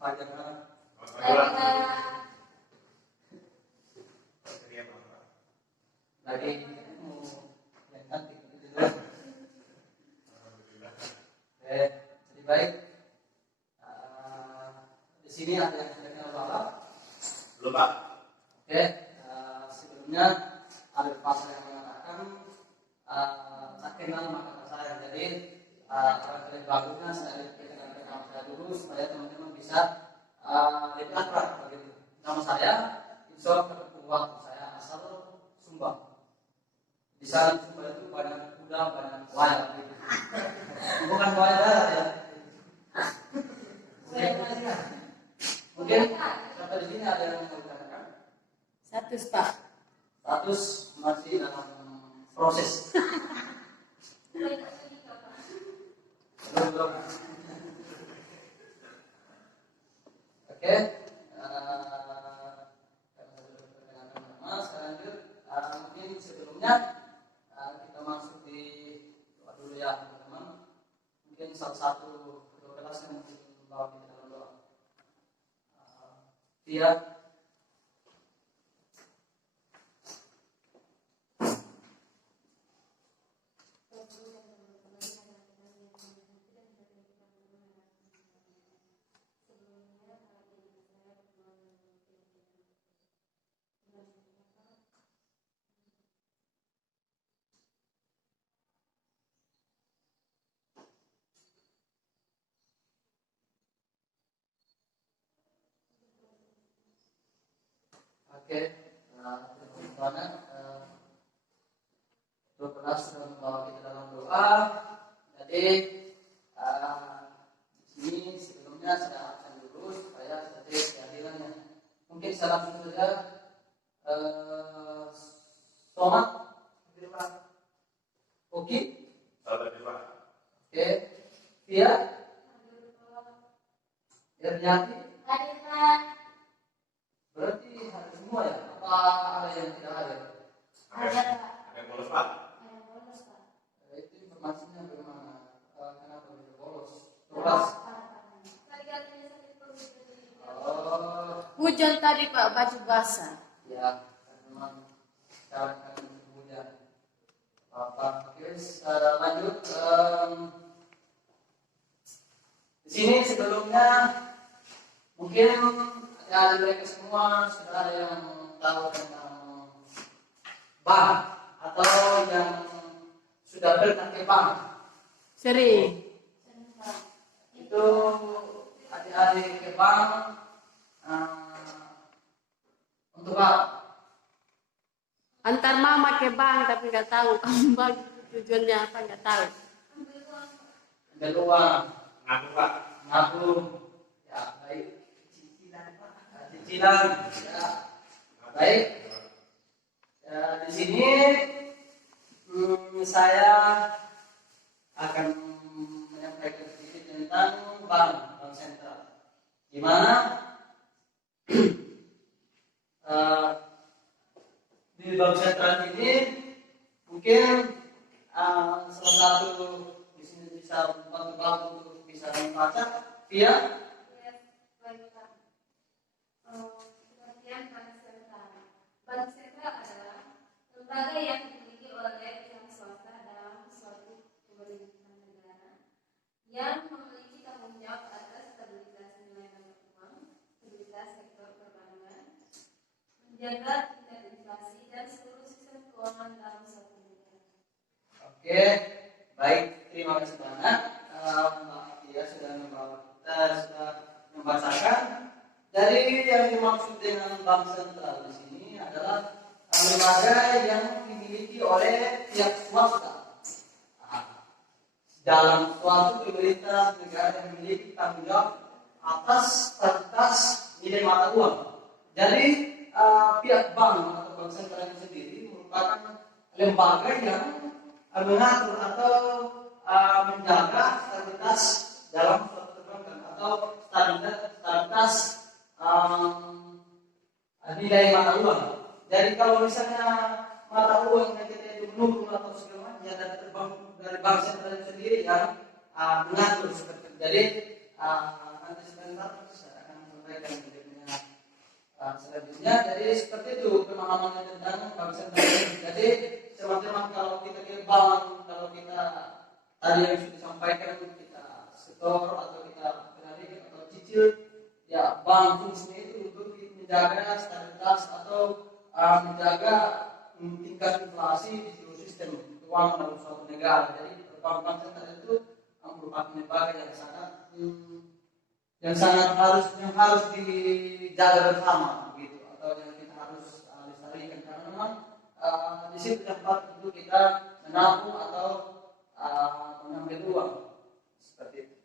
Fajar. Lagi mau yang cantik gitu. Oke, jadi baik. Di sini ada yang sudah kenal Bapak? Belum, Pak. Oke, sebelumnya ada pasal yang mengatakan tak kenal maka tak sayang. Jadi barangkali bagusnya saya perkenalkan nama saya dulu supaya teman-teman bisa lebih akrab begitu. Nama saya Insya Allah saya asal Sumba. Di sana Sumba itu banyak kuda, banyak wayang gitu. Bukan wayang darat ya. Mungkin sampai di sini ada yang mau dikatakan? Status, Pak. Status masih dalam proses. Belum. Oke. Sekarang lanjut. Mungkin sebelumnya kita masuk di doa dulu ya teman-teman. Mungkin salah satu kedua kelas yang mungkin bawa kita dalam doa. Dia oke, teman-teman, dua kelas sudah membawa kita dalam doa. Jadi di sini sebelumnya saya akan dulu supaya jadi kehadirannya. Mungkin saya langsung saja. Somat, oke, oke, Via, Ernyati. Berarti hadir semua ya? Apa ada yang tidak hadir? Ada yang bolos, Pak. Itu informasinya bagaimana? Kenapa bisa bolos? Tugas. Hujan tadi, Pak, baju basah. Ya, memang sekarang kan hujan. Oke, lanjut. Di sini sebelumnya mungkin ya mereka semua sudah ada yang tahu tentang bank atau yang sudah pernah ke bank. Sering. Itu adik-adik ke bank untuk apa? Antar mama ke bank tapi nggak tahu bank tujuannya apa, nggak tahu. Ambil uang, Ngaku, Pak. nabung, ya baik. Cicilan, ya baik. Ya, di sini saya akan menyampaikan sedikit tentang bank sentral. Gimana di bank sentral ini mungkin salah satu di sini bisa membantu untuk bisa membaca via Bank sentral adalah lembaga yang dimiliki oleh pihak swasta dalam suatu pemerintahan negara yang memiliki tanggung jawab atas stabilitas nilai mata uang, stabilitas sektor perbankan, menjaga tingkat inflasi dan seluruh sistem keuangan dalam suatu negara. Oke, baik, terima kasih banyak. Dia sudah membawa kita sudah membacakan dari yang dimaksud dengan bank sentral di sini adalah lembaga yang dimiliki oleh pihak swasta dalam suatu pemerintah negara yang memiliki tanggung jawab atas stabilitas nilai mata uang. Jadi pihak bank atau bank sentral itu sendiri merupakan lembaga yang mengatur atau menjaga stabilitas dalam suatu perbankan atau stabilitas nilai mata uang. Jadi kalau misalnya mata uang yang kita itu menurun atau segala macam, ya dari bank sentral itu sendiri yang mengatur seperti itu. Jadi nanti sebentar saya akan menyampaikan bagaimana selanjutnya. Jadi seperti itu pemahamannya tentang bank sentral. Jadi teman-teman kalau kita ke bank, kalau kita tadi yang sudah disampaikan kita setor atau kita penarik atau cicil, ya bank fungsinya itu untuk menjaga stabilitas atau menjaga tingkat inflasi di seluruh sistem keuangan dalam suatu negara. Jadi bank sentral itu merupakan lembaga yang harus dijaga bersama begitu, atau yang kita harus lestarikan karena memang di situ tempat untuk kita menabung atau mengambil uang seperti itu.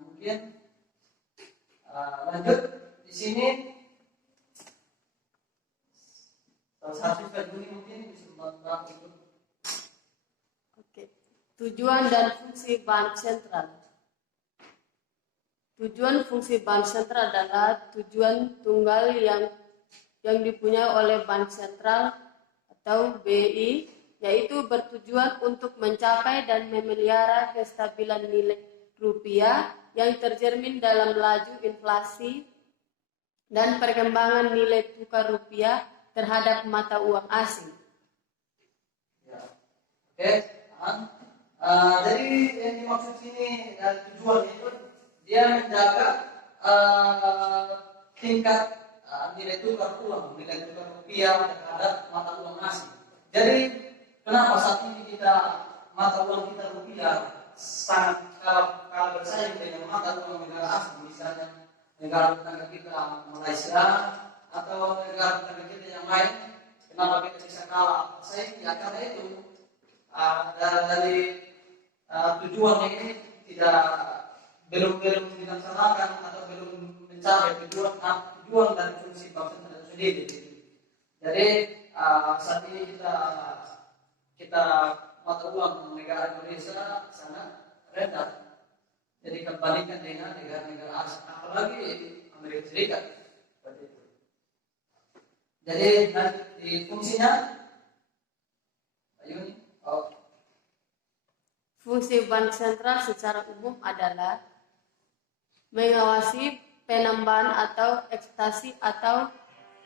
Mungkin lanjut di sini salah satu ini mungkin bisa membantu itu. Oke. Tujuan dan fungsi bank sentral. Tujuan fungsi bank sentral adalah tujuan tunggal yang dipunyai oleh bank sentral atau BI, yaitu bertujuan untuk mencapai dan memelihara kestabilan nilai rupiah yang tercermin dalam laju inflasi dan perkembangan nilai tukar rupiah terhadap mata uang asing. Ya. Oke, jadi yang dimaksud sini dari tujuan itu dia menjaga tingkat nilai tukar uang, nilai tukar rupiah terhadap mata uang asing. Jadi kenapa saat ini mata uang kita rupiah sangat kalah bersaing dengan mata uang negara asing, misalnya negara tetangga kita Malaysia atau negara tetangga kita yang lain. Kenapa kita bisa kalah bersaing? Ya karena itu dari tujuannya ini belum dilaksanakan atau belum mencapai tujuan dari fungsi bank sentral itu sendiri. Jadi saat ini kita mata uang negara Indonesia sangat rendah. Jadi kembalikan dengan negara-negara asing, apalagi Amerika Serikat. Seperti itu. Jadi di fungsinya, Ayuni. Fungsi bank sentral secara umum adalah mengawasi penambahan atau ekstasi atau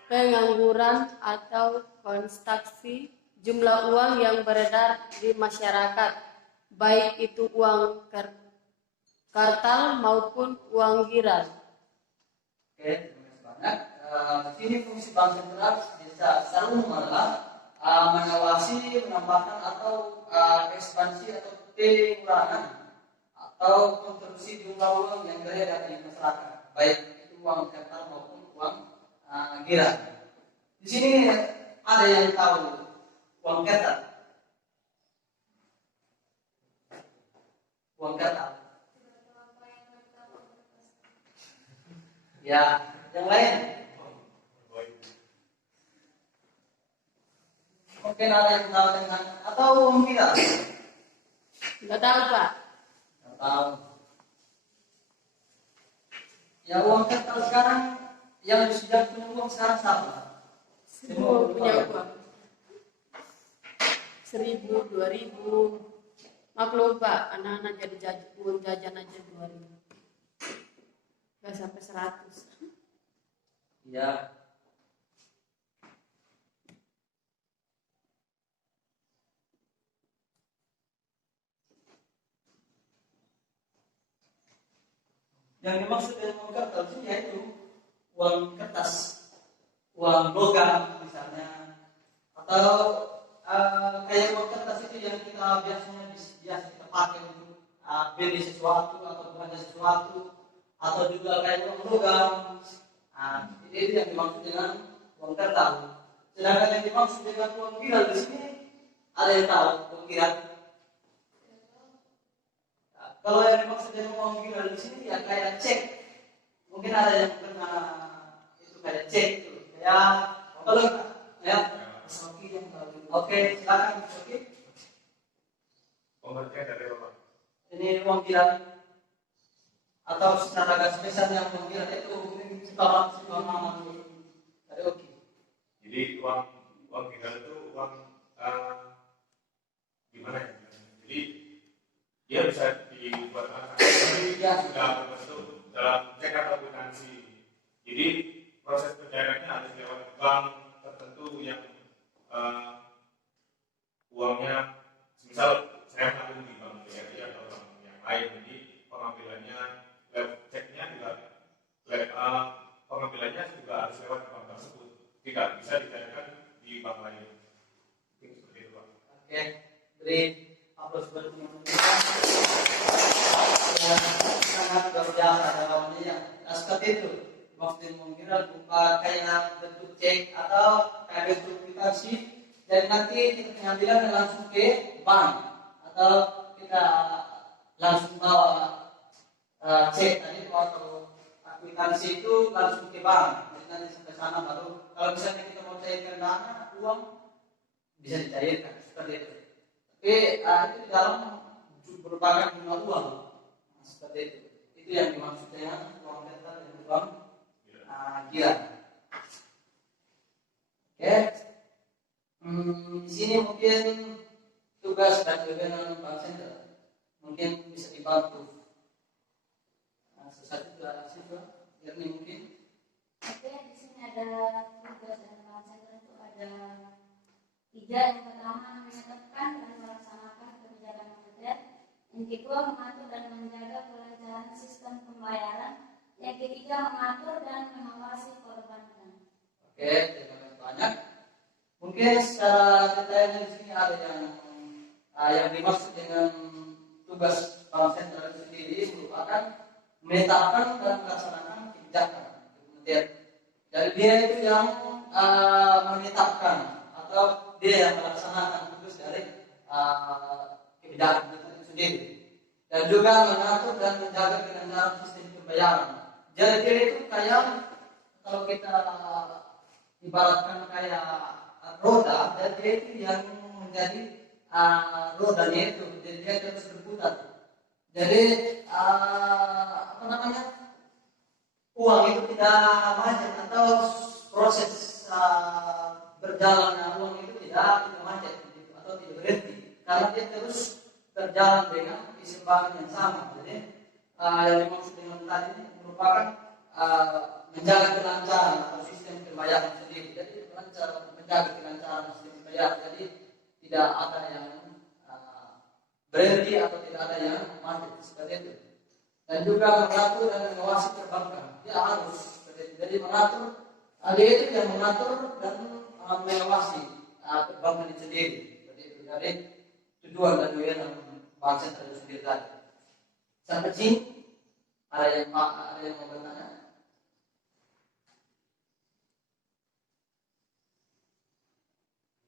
pengangguran atau konstruksi jumlah uang yang beredar di masyarakat, baik itu uang kartal maupun uang giral. Oke, terima kasih banyak. Di sini fungsi bank sentral secara umum adalah mengawasi, menambahkan atau ekspansi atau pengurangan atau konstruksi jumlah uang yang beredar di masyarakat, baik itu uang kartal maupun uang giral. Di sini ada yang tahu uang kartal? Uang kartal? Ya, yang lain? Mungkin ada yang tahu dengan atau uang giral? Nggak tahu, Pak. Nggak tahu. Ya uang kartal sekarang yang sudah punya uang sekarang siapa? Semua punya uang. 1.000, 2.000. Maklum, Pak, anak-anak jadi uang jajan aja 2.000. Nggak sampai 100. Ya. Yang dimaksud dengan uang kertas itu yaitu uang kertas, uang logam misalnya, atau kayak uang kertas itu yang kita biasa kita pakai untuk beli sesuatu atau belanja sesuatu, atau juga kayak uang logam. Itu yang dimaksud dengan uang kertas. Sedangkan yang dimaksud dengan uang giral di sini ada yang tahu uang giral? Kalau yang dimaksud dengan uang giral di sini ya kayak cek. Mungkin ada yang pernah itu kayak cek itu. Kayak kalau ya Soki yang tahu. Oke, silakan Soki. Pengertian dari apa? Ini uang giral atau secara garis besar yang uang giral itu pemahaman dari Oki. Jadi uang giral itu uang gimana ya? Jadi dia bisa dibuat tapi Ya. sudah terbentuk dalam cek atau akuntansi. Jadi proses pencairannya harus lewat bank tertentu yang uangnya, misal saya mengambil di bank BRI atau bank yang lain, jadi pengambilannya ceknya juga pengambilannya juga harus lewat bank tersebut, tidak bisa dicairkan di bank lain. Seperti itu, Pak. Oke, beri aplaus buat teman-teman yang sangat luar biasa jawabannya ya. Nah, seperti itu. Maksudnya mengira berupa kayak bentuk cek atau kayak bentuk kwitansi, dan nanti kita pengambilan langsung ke bank atau kita langsung bawa cek tadi atau kwitansi itu langsung ke bank. Jadi nanti sampai sana baru kalau misalnya kita mau cairkan dana uang bisa dicairkan seperti itu. Tapi itu di dalam merupakan bunga uang seperti itu. Itu yang dimaksud dengan uang rental dan uang gila. Oke. Di sini mungkin tugas dan kewenangan Bank Sentral mungkin bisa dibantu. Sesuatu juga siswa, ini mungkin. Oke, di sini ada tugas dan Bank Sentral itu ada 3. Yang pertama menetapkan dan melaksanakan kebijakan moneter. Yang kedua mengatur dan menjaga kelancaran sistem pembayaran. Yang ketiga mengatur dan mengawasi perbankan. Oke, terima kasih banyak. Mungkin secara detailnya di sini ada yang dimaksud dengan tugas Bank Sentral itu sendiri merupakan menetapkan dan melaksanakan kebijakan moneter. Jadi dia itu yang menetapkan atau dia yang melaksanakan tugas dari kebijakan itu sendiri, dan juga mengatur dan menjaga kelancaran sistem pembayaran. Jadi dia itu kayak kalau kita ibaratkan kayak roda, dan dia itu yang menjadi rodanya itu, jadi dia terus berputar. Jadi uang itu tidak macet atau proses berjalannya uang itu tidak macet atau tidak berhenti, karena dia terus berjalan dengan keseimbangan yang sama. Jadi yang dimaksud dengan tadi ini merupakan menjaga kelancaran atau sistem pembayaran sendiri. Jadi menjaga kelancaran sistem pembayaran. Jadi tidak ada yang berhenti atau tidak ada yang macet seperti itu. Dan juga mengatur dan mengawasi perbankan. Dia harus seperti itu. Jadi mengatur, dia itu yang mengatur dan mengawasi perbankan itu sendiri. Seperti itu. Jadi tujuan dan wewenang Bank Sentral itu sendiri tadi. Sampai sini ada yang mau bertanya?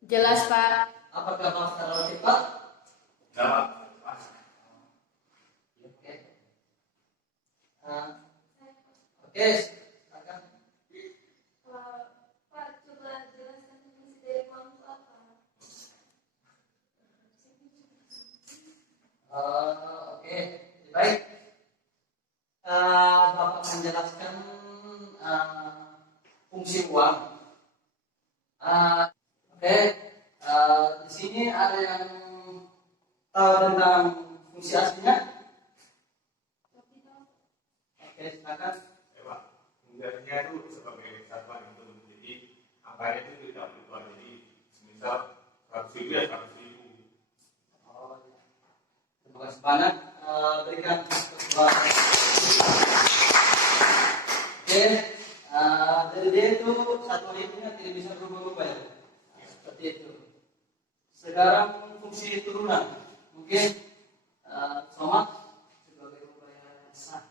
Jelas, Pak. Apakah Pak terlalu cepat? Dalam Oke. Oke, silakan. Pak, coba jelaskan fungsi dari uang itu apa? Oke, baik. Bapak menjelaskan fungsi uang. Oke, di sini ada yang tahu tentang fungsi aslinya? Oke, silakan. Pak, fungsinya itu sebagai satuan itu, jadi angkanya itu tidak berubah. Jadi semisal 100.000 ya 100.000. Terima kasih banyak. Berikan kesempatan. Oke, jadi dia itu satu hitungnya tidak bisa berubah-ubah ya. Seperti itu. Sekarang fungsi turunan, mungkin Somad sebagai upaya sah.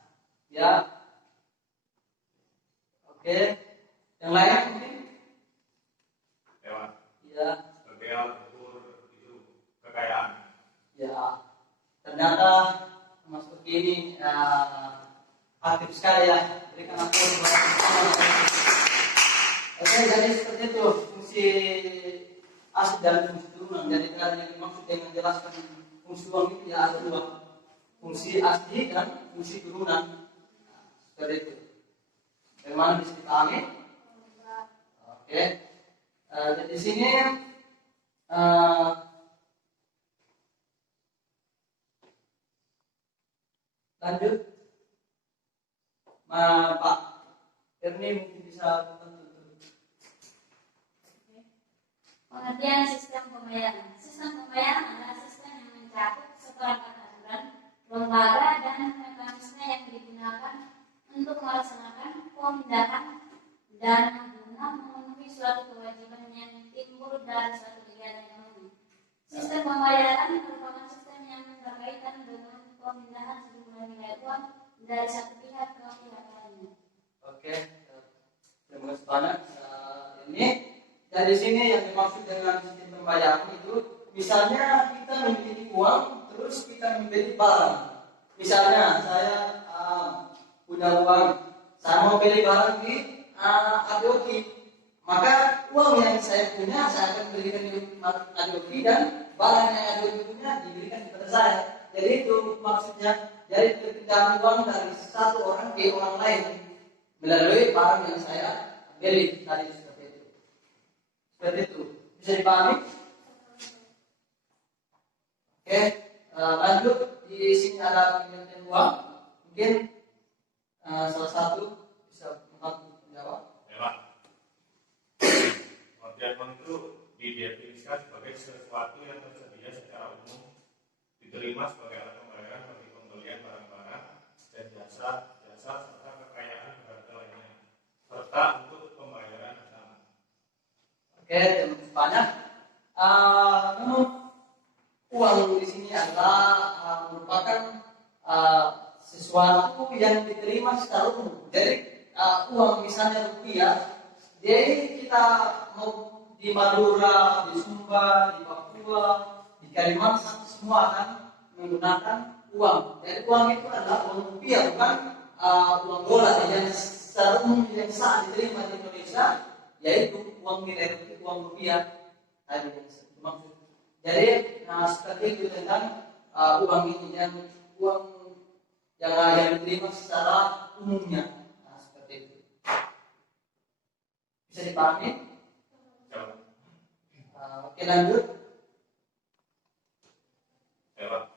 Ya. Oke. Yang lain mungkin? Lewat Ya. sebagai alat ukur itu kekayaan. Ya. Ternyata Mas Uki ini aktif sekali ya. Berikan aplaus buat Oke, jadi seperti itu fungsi asli dan fungsi turunan. Jadi tadi yang dimaksud dengan jelaskan fungsi uang itu ya ada 2, fungsi asli dan fungsi turunan. Seperti itu. Bagaimana bisa dipahami? Oke. Jadi di sini Lanjut, Pak Erni mungkin bisa membantu. Pengertian sistem pembayaran. Sistem pembayaran adalah sistem yang mencakup seperangkat aturan, lembaga, dan mekanisme yang digunakan untuk melaksanakan pemindahan dana guna memenuhi suatu kewajiban yang timbul dari suatu kegiatan ekonomi. Sistem pembayaran merupakan sistem yang berkaitan dengan pemindahan sejumlah nilai uang dari satu pihak ke pihak lainnya. Oke, terima kasih banyak. Ini dari sini yang dimaksud dengan sistem pembayaran itu, misalnya kita memiliki uang, terus kita membeli barang. Misalnya saya punya uang, saya mau beli barang di Adoki, maka uang yang saya punya saya akan berikan di Adoki dan barang yang Adoki punya diberikan kepada saya. Jadi itu maksudnya, jadi perpindahan uang dari satu orang ke orang lain melalui barang yang saya beli tadi seperti itu. Seperti itu. Bisa dipahami? Oke, lanjut. Di sini ada pengertian uang. Mungkin salah satu bisa membantu menjawab. Ya, pengertian uang itu didefinisikan sebagai sesuatu yang tersedia secara umum, diterima sebagai alat pembayaran bagi pembelian barang-barang dan jasa serta kekayaan berharga lainnya, serta untuk pembayaran utang. Oke, terima kasih banyak. Namun uang di sini adalah merupakan sesuatu yang diterima secara umum. Jadi uang misalnya rupiah, jadi kita mau di Madura, di Sumba, di Papua, di Kalimantan, semua akan menggunakan uang. Jadi uang itu adalah uang rupiah, bukan uang dolar yang secara umum yang sah diterima di Indonesia, yaitu uang nilai uang rupiah tadi yang dimaksud. Jadi seperti itu tentang uang ini, yang uang yang diterima secara umumnya. Seperti itu. Bisa dipahami? Oke, lanjut. Ya.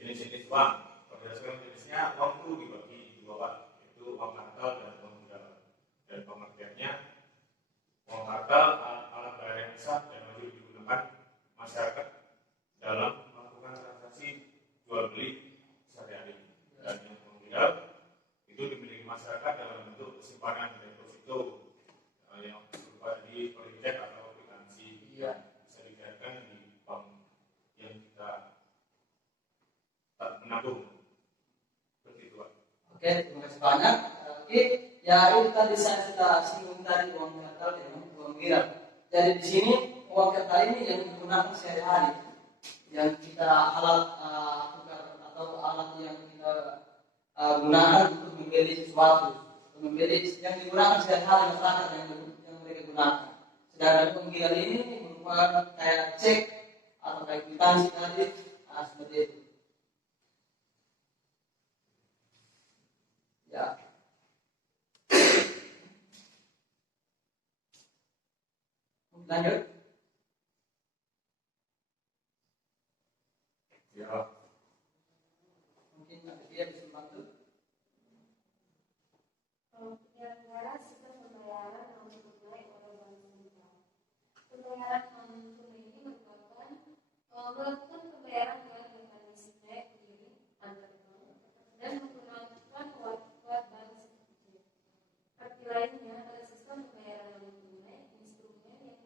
Jenis-jenis uang, berdasarkan jenisnya uang itu dibagi dua, Pak, yaitu uang kartal dan uang modal. Dan pengertiannya, uang kartal alat bayar yang sah dan wajib digunakan masyarakat dalam melakukan transaksi jual beli sehari-hari. Dan yang modal itu dimiliki masyarakat dalam bentuk simpanan deposito yang berupa di proyek atau kwitansi. Iya. Bisa dicairkan di bank yang kita tak menabung. Seperti itu, Pak. Oke, terima kasih banyak. Oke, ya itu tadi saya sudah singgung tadi uang kartal dan uang viral. Jadi di sini uang kartal ini yang digunakan sehari-hari, yang kita alat tukar atau alat yang kita gunakan untuk membeli sesuatu, membeli yang digunakan sehari-hari masyarakat yang mereka gunakan. Sedangkan uang viral ini merupakan kayak cek atau kayak kwitansi tadi, seperti itu. Ya. Lanjut. Ya, Mungkin dia bisa bantu. Kira-kira sistem pembayaran non tunai oleh bank sentral. Pembayaran non tunai ini merupakan melakukan pembayaran dengan mekanisme kirim antar bank dan menggunakan uang bank seperti. Arti lainnya adalah sistem pembayaran non tunai, instrumen yang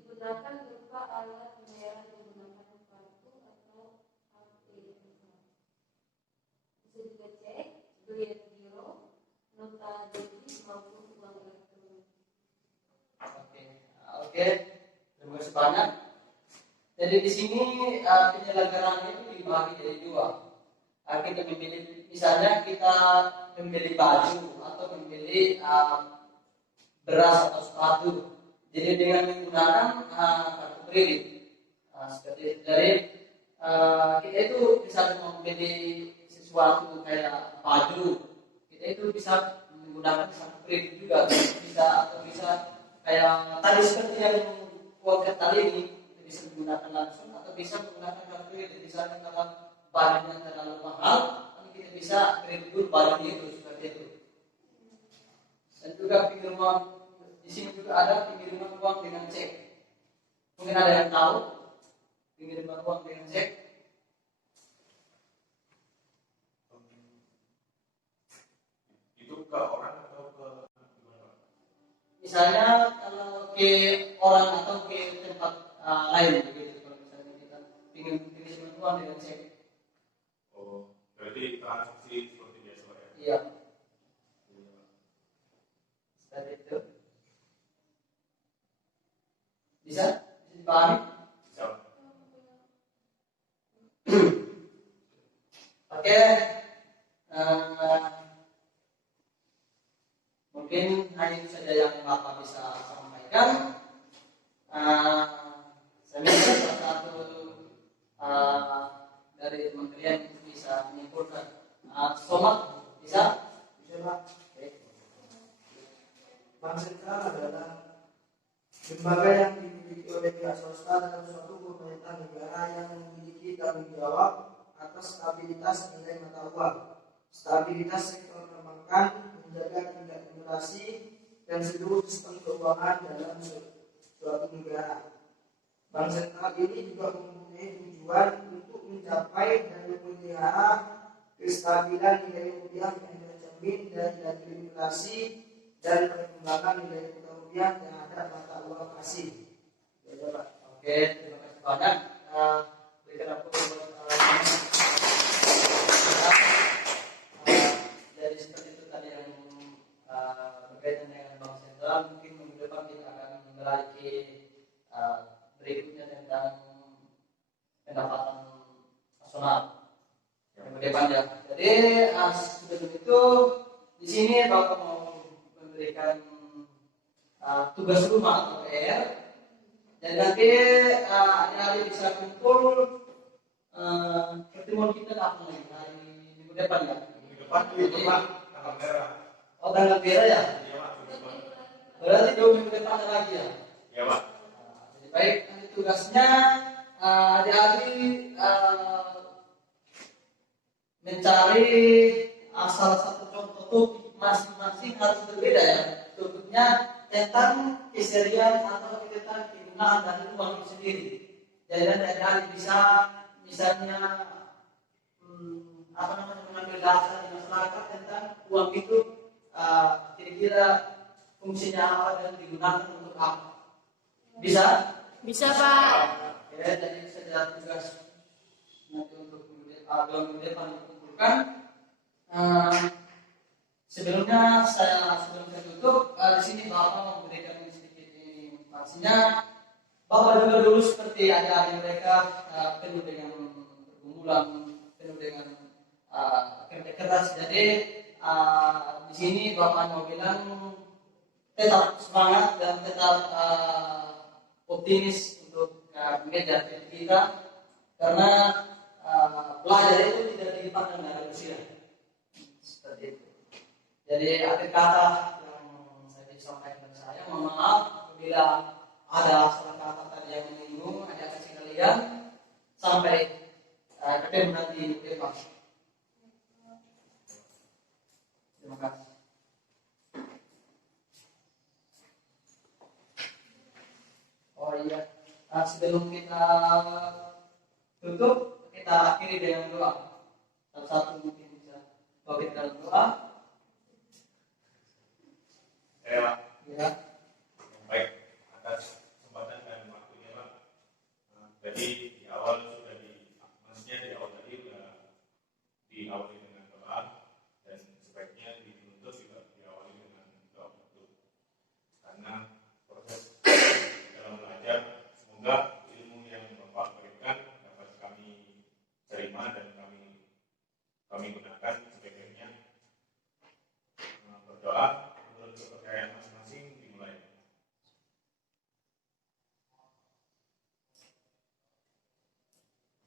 digunakan berupa alat pembayaran menggunakan kartu atau ATM. Bisa juga cek, bilet giro, nota debit maupun uang elektronik. Oke, terima kasih banyak. Jadi di sini penyelenggaraan itu dibagi jadi dua. Kita memilih, misalnya kita membeli baju atau membeli beras atau sepatu. Jadi dengan menggunakan kartu kredit, seperti itu. Jadi kita itu bisa membeli sesuatu kayak baju, kita itu bisa menggunakan kartu kredit juga, bisa kayak tadi seperti yang uang kertas ini bisa menggunakan langsung atau bisa menggunakan kartu kredit. Misalnya kalau barangnya terlalu mahal, bisa kredit dulu baru itu seperti itu. Dan juga pengiriman di sini juga ada pengiriman uang dengan cek. Mungkin ada yang tahu pengiriman uang dengan cek. Itu ke orang atau ke gimana? Misalnya kalau ke orang atau ke tempat lain begitu. Kalau misalnya kita ingin pengiriman uang dengan cek. Oh, berarti transaksi seperti biasa Pak, ya? Iya. Seperti itu. Bisa dipahami? Bisa Pak. Oke. Mungkin hanya itu saja yang Bapak bisa sampaikan. Saya minta salah satu dari kementerian bisa menyimpulkan. Somad bisa? Bisa Pak. Oke. Bank sentral adalah lembaga yang dimiliki oleh pihak swasta dalam suatu pemerintahan negara yang memiliki tanggung jawab atas stabilitas nilai mata uang, stabilitas sektor perbankan, menjaga tingkat inflasi dan seluruh sistem keuangan dalam suatu negara. Bank sentral ini juga mempunyai tujuan untuk mencapai dan memelihara kestabilan nilai rupiah yang tercermin dari laju inflasi dan perkembangan nilai tukar rupiah terhadap mata uang asing. Ya, Pak. Oke, terima kasih banyak. Berikan aku jadi seperti itu tadi yang berkaitan dengan bank sentral. Mungkin minggu depan kita akan memiliki berikutnya tentang pendapatan nasional minggu depan ya. Jadi sebelum itu di sini Bapak mau memberikan tugas rumah atau PR. Dan nanti adik-adik bisa kumpul pertemuan kita kapan lagi? Hari minggu depan ya? Minggu depan itu Pak, tanggal merah. Oh, tanggal merah ya? Iya Pak, minggu depan. Berarti 2 minggu depan lagi ya? Iya Pak. Jadi baik, nanti tugasnya adik-adik mencari salah satu contoh topik masing-masing harus berbeda ya. Topiknya tentang keserian atau tentang penggunaan dari uang itu sendiri. Jadi adik-adik bisa misalnya mengambil data di masyarakat tentang uang itu kira-kira fungsinya apa dan digunakan untuk apa. Bisa? Bisa Pak. Ya, jadi saya tugas nanti untuk minggu depan dikumpulkan. Sebelum saya tutup, di sini Bapak memberikan sedikit informasinya. Bapak dengar dulu seperti adik-adik mereka penuh dengan pergumulan, penuh dengan kerja keras. Jadi di sini Bapak mau bilang tetap semangat dan tetap optimis untuk mengejar kita, karena belajar itu tidak dipandang dari usia. Seperti itu. Jadi akhir kata yang saya sampaikan saya, mohon maaf bila ada salah kata tadi yang menyinggung adik-adik sekalian. Sampai ketemu nanti di depan. Terima kasih. Oh iya, sebelum kita tutup, kita akhiri dengan doa. Satu mungkin bisa bagi dalam doa. Ya, Ya. baik, atas kesempatan dan waktunya Pak. Jadi di awal sudah maksudnya di awal tadi sudah diawali dengan doa, dan sebaiknya dituntut juga diawali dengan doa betul. Karena proses dalam belajar, semoga ilmu yang Bapak berikan dapat kami terima dan kami gunakan sebaik-baiknya. Berdoa menurut kepercayaan masing-masing dimulai.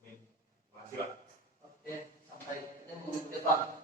Amin. Terima kasih Pak. Oke, sampai ketemu minggu depan.